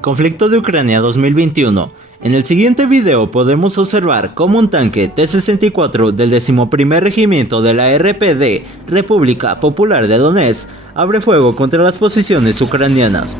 Conflicto de Ucrania 2021. En el siguiente video podemos observar cómo un tanque T-64 del 11º Regimiento de la RPD, República Popular de Donetsk, abre fuego contra las posiciones ucranianas.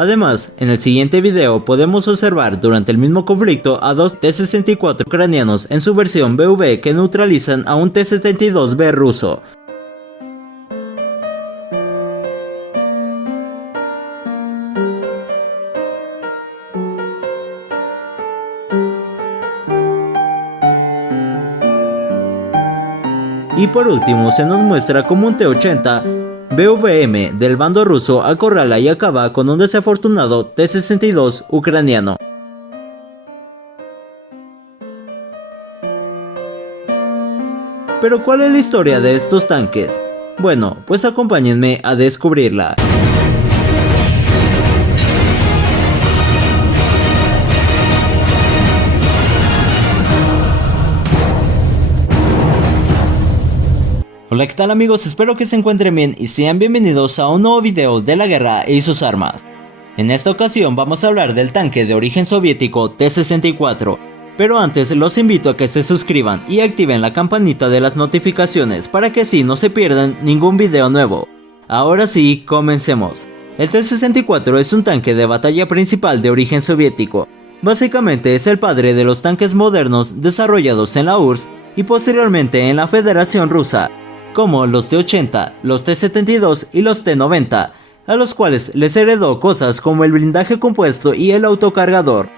Además, en el siguiente video podemos observar durante el mismo conflicto a dos T-64 ucranianos en su versión BV que neutralizan a un T-72B ruso. Y por último se nos muestra cómo un T-80 BVM del bando ruso acorrala y acaba con un desafortunado T-62 ucraniano. Pero ¿cuál es la historia de estos tanques? Bueno, pues acompáñenme a descubrirla. Hola, ¿qué tal amigos? Espero que se encuentren bien y sean bienvenidos a un nuevo video de la guerra y sus armas. En esta ocasión vamos a hablar del tanque de origen soviético T-64, pero antes los invito a que se suscriban y activen la campanita de las notificaciones para que así no se pierdan ningún video nuevo. Ahora sí, comencemos. El T-64 es un tanque de batalla principal de origen soviético. Básicamente es el padre de los tanques modernos desarrollados en la URSS y posteriormente en la Federación Rusa, como los T-80, los T-72 y los T-90, a los cuales les heredó cosas como el blindaje compuesto y el autocargador.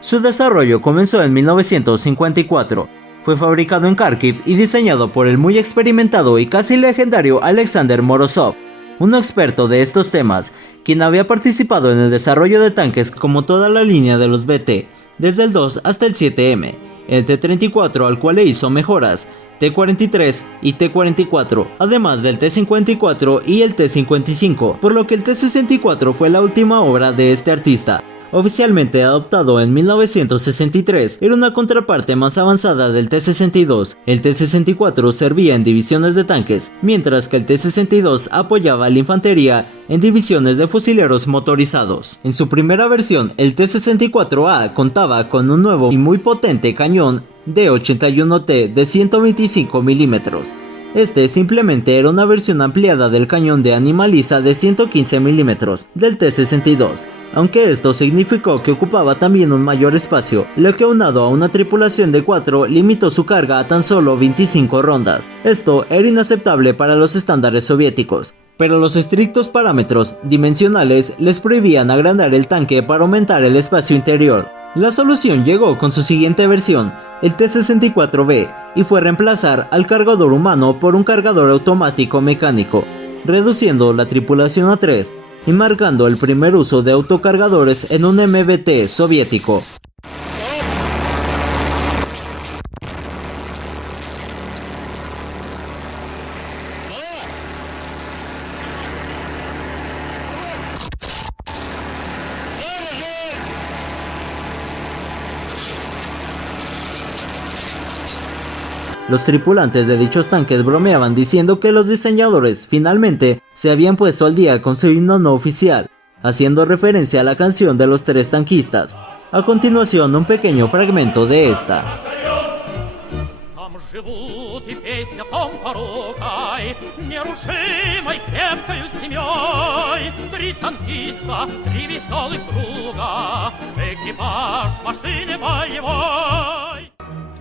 Su desarrollo comenzó en 1954, fue fabricado en Kharkiv y diseñado por el muy experimentado y casi legendario Alexander Morozov, un experto de estos temas, quien había participado en el desarrollo de tanques como toda la línea de los BT, desde el 2 hasta el 7M, el T-34 al cual le hizo mejoras, T-43 y T-44, además del T-54 y el T-55, por lo que el T-64 fue la última obra de este artista. Oficialmente adoptado en 1963, era una contraparte más avanzada del T-62. El T-64 servía en divisiones de tanques, mientras que el T-62 apoyaba a la infantería en divisiones de fusileros motorizados. En su primera versión, el T-64A contaba con un nuevo y muy potente cañón D-81T de 125 mm. Este simplemente era una versión ampliada del cañón de Animaliza de 115 mm del T-62, aunque esto significó que ocupaba también un mayor espacio, lo que aunado a una tripulación de 4 limitó su carga a tan solo 25 rondas. Esto era inaceptable para los estándares soviéticos, pero los estrictos parámetros dimensionales les prohibían agrandar el tanque para aumentar el espacio interior. La solución llegó con su siguiente versión, el T-64B, y fue reemplazar al cargador humano por un cargador automático mecánico, reduciendo la tripulación a 3 y marcando el primer uso de autocargadores en un MBT soviético. Los tripulantes de dichos tanques bromeaban diciendo que los diseñadores finalmente se habían puesto al día con su himno no oficial, haciendo referencia a la canción de los tres tanquistas. A continuación, un pequeño fragmento de esta.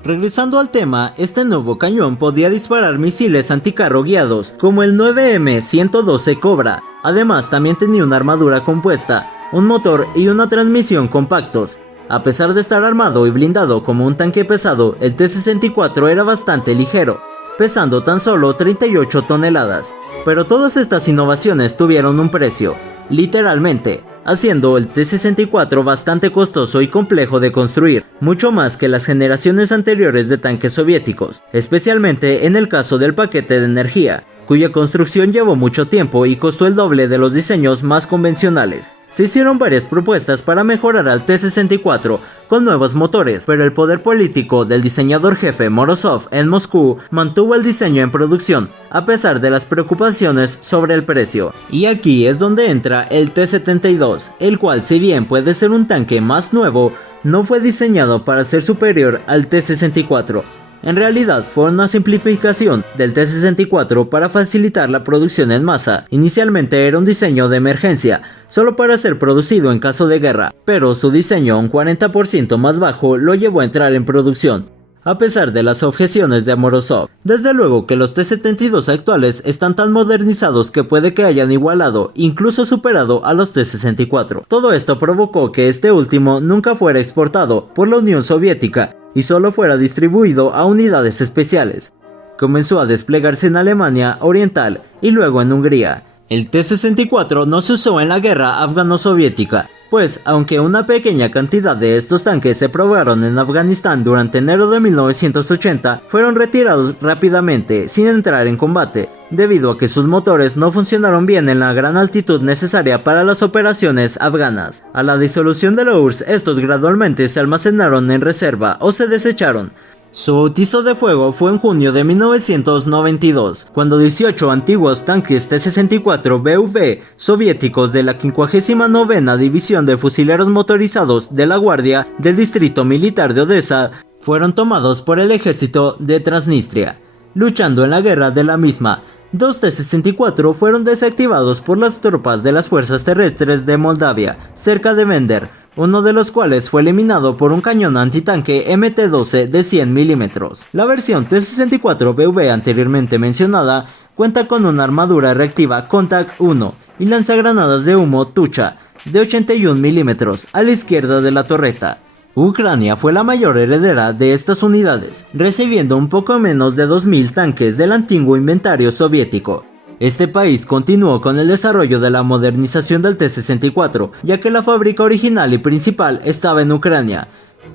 Regresando al tema, este nuevo cañón podía disparar misiles anticarro guiados, como el 9M112 Cobra. Además, también tenía una armadura compuesta, un motor y una transmisión compactos. A pesar de estar armado y blindado como un tanque pesado, el T-64 era bastante ligero, pesando tan solo 38 toneladas. Pero todas estas innovaciones tuvieron un precio, literalmente, haciendo el T-64 bastante costoso y complejo de construir, mucho más que las generaciones anteriores de tanques soviéticos, especialmente en el caso del paquete de energía, cuya construcción llevó mucho tiempo y costó el doble de los diseños más convencionales. Se hicieron varias propuestas para mejorar al T-64 con nuevos motores, pero el poder político del diseñador jefe Morozov en Moscú mantuvo el diseño en producción, a pesar de las preocupaciones sobre el precio. Y aquí es donde entra el T-72, el cual, si bien puede ser un tanque más nuevo, no fue diseñado para ser superior al T-64. En realidad fue una simplificación del T-64 para facilitar la producción en masa. Inicialmente era un diseño de emergencia, solo para ser producido en caso de guerra, pero su diseño un 40% más bajo lo llevó a entrar en producción, a pesar de las objeciones de Morozov. Desde luego que los T-72 actuales están tan modernizados que puede que hayan igualado, incluso superado a los T-64. Todo esto provocó que este último nunca fuera exportado por la Unión Soviética y solo fuera distribuido a unidades especiales. Comenzó a desplegarse en Alemania Oriental y luego en Hungría. El T-64 no se usó en la guerra afgano-soviética, pues aunque una pequeña cantidad de estos tanques se probaron en Afganistán durante enero de 1980, fueron retirados rápidamente sin entrar en combate, debido a que sus motores no funcionaron bien en la gran altitud necesaria para las operaciones afganas. A la disolución de la URSS, estos gradualmente se almacenaron en reserva o se desecharon. Su bautizo de fuego fue en junio de 1992, cuando 18 antiguos tanques T-64BV soviéticos de la 59ª División de Fusileros Motorizados de la Guardia del Distrito Militar de Odessa fueron tomados por el ejército de Transnistria. Luchando en la guerra de la misma, 2 T-64 fueron desactivados por las tropas de las fuerzas terrestres de Moldavia, cerca de Vender, uno de los cuales fue eliminado por un cañón antitanque MT-12 de 100 mm. La versión T-64BV anteriormente mencionada cuenta con una armadura reactiva Contact 1 y lanzagranadas de humo Tucha de 81 mm a la izquierda de la torreta. Ucrania fue la mayor heredera de estas unidades, recibiendo un poco menos de 2000 tanques del antiguo inventario soviético. Este país continuó con el desarrollo de la modernización del T-64, ya que la fábrica original y principal estaba en Ucrania.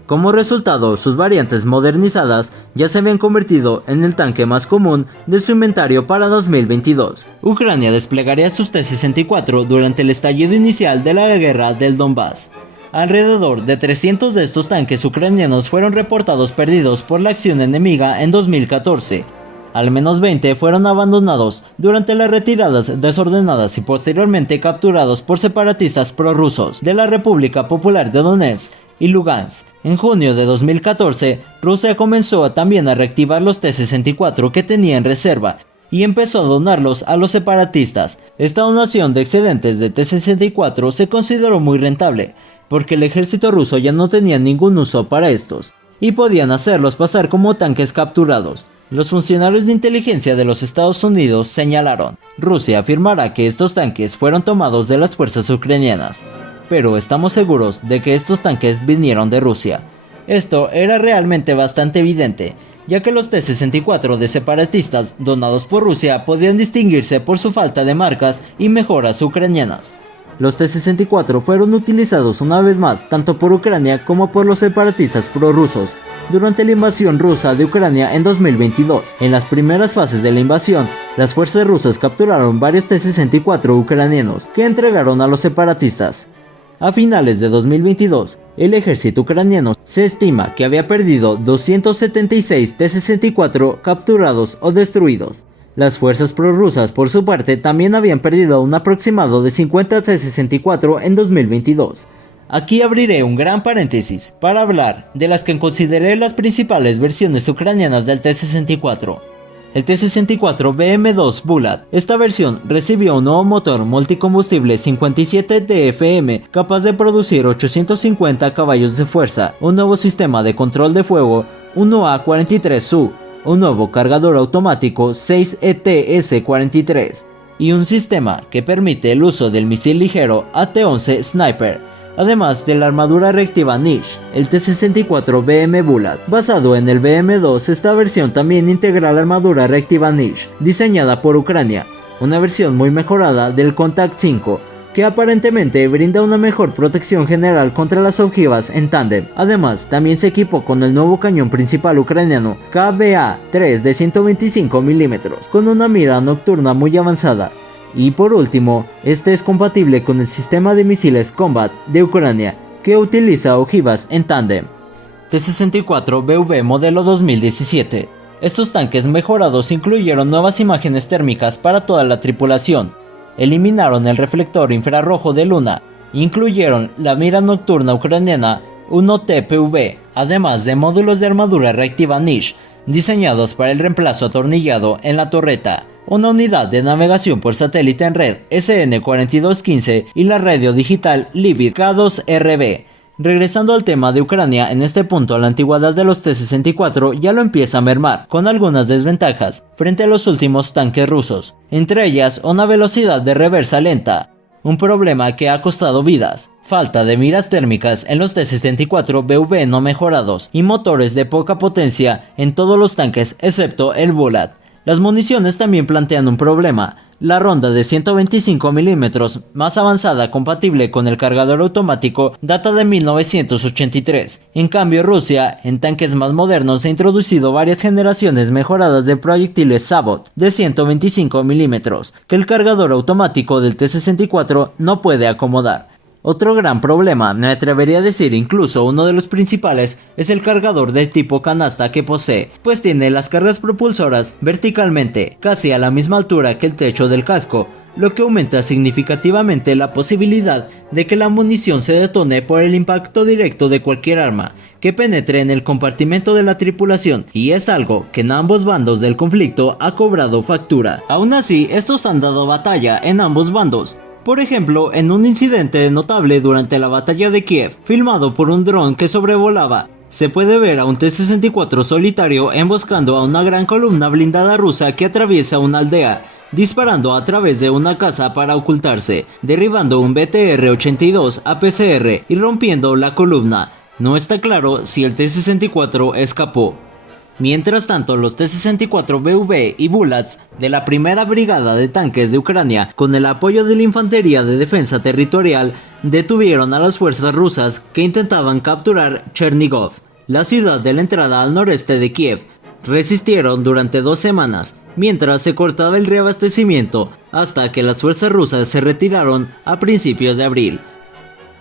Como resultado, sus variantes modernizadas ya se habían convertido en el tanque más común de su inventario para 2022. Ucrania desplegaría sus T-64 durante el estallido inicial de la guerra del Donbass. Alrededor de 300 de estos tanques ucranianos fueron reportados perdidos por la acción enemiga en 2014. Al menos 20 fueron abandonados durante las retiradas desordenadas y posteriormente capturados por separatistas prorrusos de la República Popular de Donetsk y Lugansk. En junio de 2014, Rusia comenzó también a reactivar los T-64 que tenía en reserva y empezó a donarlos a los separatistas. Esta donación de excedentes de T-64 se consideró muy rentable, porque el ejército ruso ya no tenía ningún uso para estos, y podían hacerlos pasar como tanques capturados. Los funcionarios de inteligencia de los Estados Unidos señalaron: Rusia afirmará que estos tanques fueron tomados de las fuerzas ucranianas, pero estamos seguros de que estos tanques vinieron de Rusia. Esto era realmente bastante evidente, ya que los T-64 de separatistas donados por Rusia podían distinguirse por su falta de marcas y mejoras ucranianas. Los T-64 fueron utilizados una vez más tanto por Ucrania como por los separatistas prorrusos durante la invasión rusa de Ucrania en 2022. En las primeras fases de la invasión, las fuerzas rusas capturaron varios T-64 ucranianos que entregaron a los separatistas. A finales de 2022, el ejército ucraniano se estima que había perdido 276 T-64 capturados o destruidos. Las fuerzas prorrusas, por su parte, también habían perdido un aproximado de 50 T-64 en 2022. Aquí abriré un gran paréntesis para hablar de las que consideré las principales versiones ucranianas del T-64. El T-64 BM2 Bulat. Esta versión recibió un nuevo motor multicombustible 57 DFM capaz de producir 850 caballos de fuerza, un nuevo sistema de control de fuego 1A43U, un nuevo cargador automático 6ETS-43 y un sistema que permite el uso del misil ligero AT-11 Sniper. Además de la armadura reactiva Niche. El T-64 BM Bulat. Basado en el BM2, esta versión también integra la armadura reactiva Niche, diseñada por Ucrania, una versión muy mejorada del Contact 5, que aparentemente brinda una mejor protección general contra las ojivas en tándem. Además, también se equipó con el nuevo cañón principal ucraniano KVA-3 de 125 mm, con una mira nocturna muy avanzada. Y por último, este es compatible con el sistema de misiles Combat de Ucrania, que utiliza ojivas en tándem. T-64BV modelo 2017. Estos tanques mejorados incluyeron nuevas imágenes térmicas para toda la tripulación, eliminaron el reflector infrarrojo de luna, incluyeron la mira nocturna ucraniana 1TPV, además de módulos de armadura reactiva Niche, diseñados para el reemplazo atornillado en la torreta, una unidad de navegación por satélite en red SN4215 y la radio digital Libit K2RB. Regresando al tema de Ucrania, en este punto la antigüedad de los T-64 ya lo empieza a mermar, con algunas desventajas frente a los últimos tanques rusos, entre ellas una velocidad de reversa lenta, un problema que ha costado vidas, falta de miras térmicas en los T-64BV no mejorados y motores de poca potencia en todos los tanques excepto el Bulat. Las municiones también plantean un problema. La ronda de 125 mm más avanzada compatible con el cargador automático data de 1983. En cambio Rusia, en tanques más modernos ha introducido varias generaciones mejoradas de proyectiles Sabot de 125 mm que el cargador automático del T-64 no puede acomodar. Otro gran problema, me atrevería a decir incluso uno de los principales, es el cargador de tipo canasta que posee, pues tiene las cargas propulsoras verticalmente, casi a la misma altura que el techo del casco, lo que aumenta significativamente la posibilidad de que la munición se detone por el impacto directo de cualquier arma que penetre en el compartimento de la tripulación, y es algo que en ambos bandos del conflicto ha cobrado factura. Aún así, estos han dado batalla en ambos bandos. Por ejemplo, en un incidente notable durante la batalla de Kiev, filmado por un dron que sobrevolaba, se puede ver a un T-64 solitario emboscando a una gran columna blindada rusa que atraviesa una aldea, disparando a través de una casa para ocultarse, derribando un BTR-82 APCR y rompiendo la columna. No está claro si el T-64 escapó. Mientras tanto, los T-64BV y Bullets de la primera brigada de tanques de Ucrania, con el apoyo de la infantería de defensa territorial, detuvieron a las fuerzas rusas que intentaban capturar Chernigov, la ciudad de la entrada al noreste de Kiev. Resistieron durante 2 semanas, mientras se cortaba el reabastecimiento, hasta que las fuerzas rusas se retiraron a principios de abril.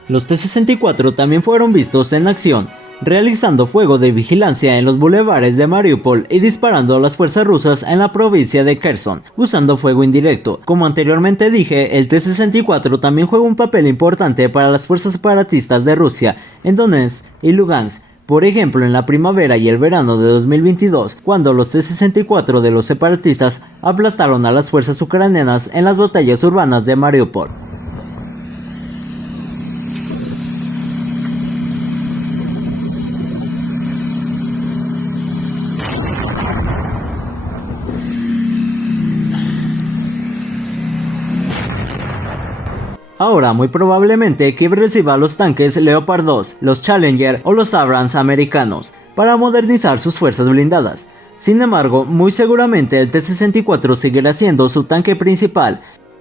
Los T-64 también fueron vistos en acción, realizando fuego de vigilancia en los bulevares de Mariupol y disparando a las fuerzas rusas en la provincia de Kherson, usando fuego indirecto. Como anteriormente dije, el T-64 también juega un papel importante para las fuerzas separatistas de Rusia en Donetsk y Lugansk. Por ejemplo, en la primavera y el verano de 2022, cuando los T-64 de los separatistas aplastaron a las fuerzas ucranianas en las batallas urbanas de Mariupol. Ahora, muy probablemente Kiev reciba los tanques Leopard 2, los Challenger o los Abrams americanos, para modernizar sus fuerzas blindadas. Sin embargo, muy seguramente el T-64 seguirá siendo su tanque principal,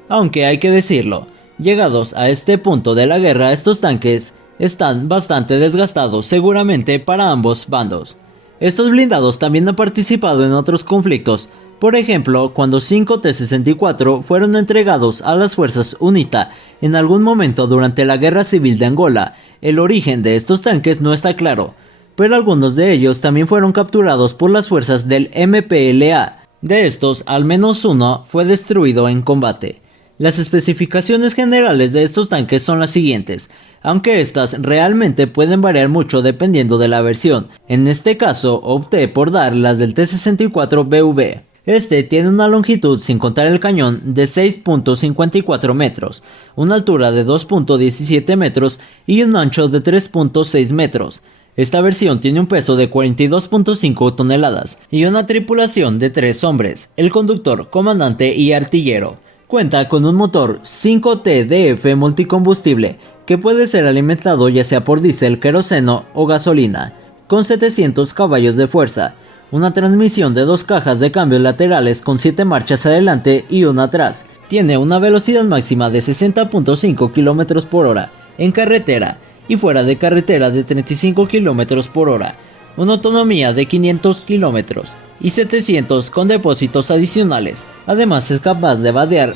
aunque hay que decirlo, llegados a este punto de la guerra, estos tanques están bastante desgastados seguramente para ambos bandos. Estos blindados también han participado en otros conflictos. Por ejemplo, cuando 5 T-64 fueron entregados a las fuerzas UNITA en algún momento durante la Guerra Civil de Angola, el origen de estos tanques no está claro, pero algunos de ellos también fueron capturados por las fuerzas del MPLA. De estos, al menos uno fue destruido en combate. Las especificaciones generales de estos tanques son las siguientes, aunque estas realmente pueden variar mucho dependiendo de la versión. En este caso, opté por dar las del T-64BV. Este tiene una longitud sin contar el cañón de 6.54 metros, una altura de 2.17 metros y un ancho de 3.6 metros. Esta versión tiene un peso de 42.5 toneladas y una tripulación de 3 hombres, el conductor, comandante y artillero. Cuenta con un motor 5TDF multicombustible que puede ser alimentado ya sea por diésel, queroseno o gasolina, con 700 caballos de fuerza. Una transmisión de 2 cajas de cambio laterales con 7 marchas adelante y una atrás. Tiene una velocidad máxima de 60.5 km por hora en carretera y fuera de carretera de 35 km por hora. Una autonomía de 500 km y 700 con depósitos adicionales. Además es capaz de vadear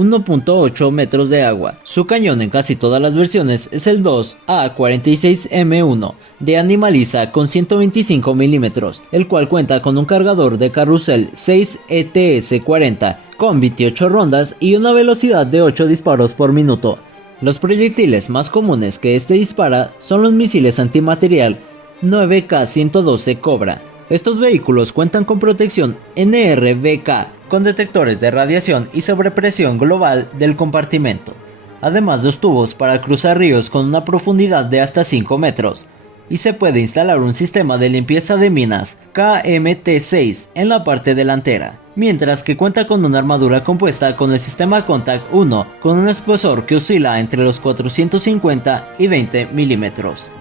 1.8 metros de agua. Su cañón en casi todas las versiones es el 2A46M1 de Animaliza con 125 milímetros, el cual cuenta con un cargador de carrusel 6ETS40 con 28 rondas y una velocidad de 8 disparos por minuto. Los proyectiles más comunes que este dispara son los misiles antimaterial 9K112 Cobra. Estos vehículos cuentan con protección NRBK con detectores de radiación y sobrepresión global del compartimento, además de tubos para cruzar ríos con una profundidad de hasta 5 metros, y se puede instalar un sistema de limpieza de minas KMT6 en la parte delantera, mientras que cuenta con una armadura compuesta con el sistema Contact 1 con un espesor que oscila entre los 450 y 20 milímetros,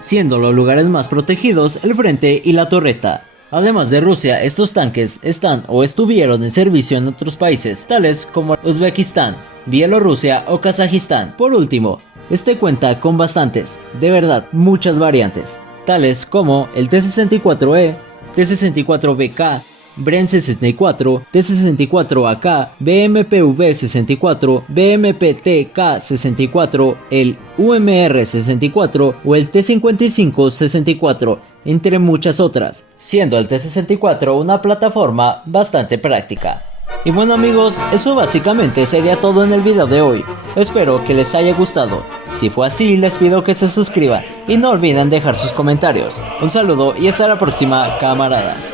siendo los lugares más protegidos el frente y la torreta. Además de Rusia, estos tanques están o estuvieron en servicio en otros países, tales como Uzbekistán, Bielorrusia o Kazajistán. Por último, este cuenta con bastantes, de verdad, muchas variantes, tales como el T-64E, T-64BK, Bren 64, T-64AK, BMPV-64, BMPT-K-64, el UMR-64 o el T-55-64, entre muchas otras, siendo el T-64 una plataforma bastante práctica. Y bueno amigos, eso básicamente sería todo en el video de hoy. Espero que les haya gustado. Si fue así, les pido que se suscriban y no olviden dejar sus comentarios. Un saludo y hasta la próxima, camaradas.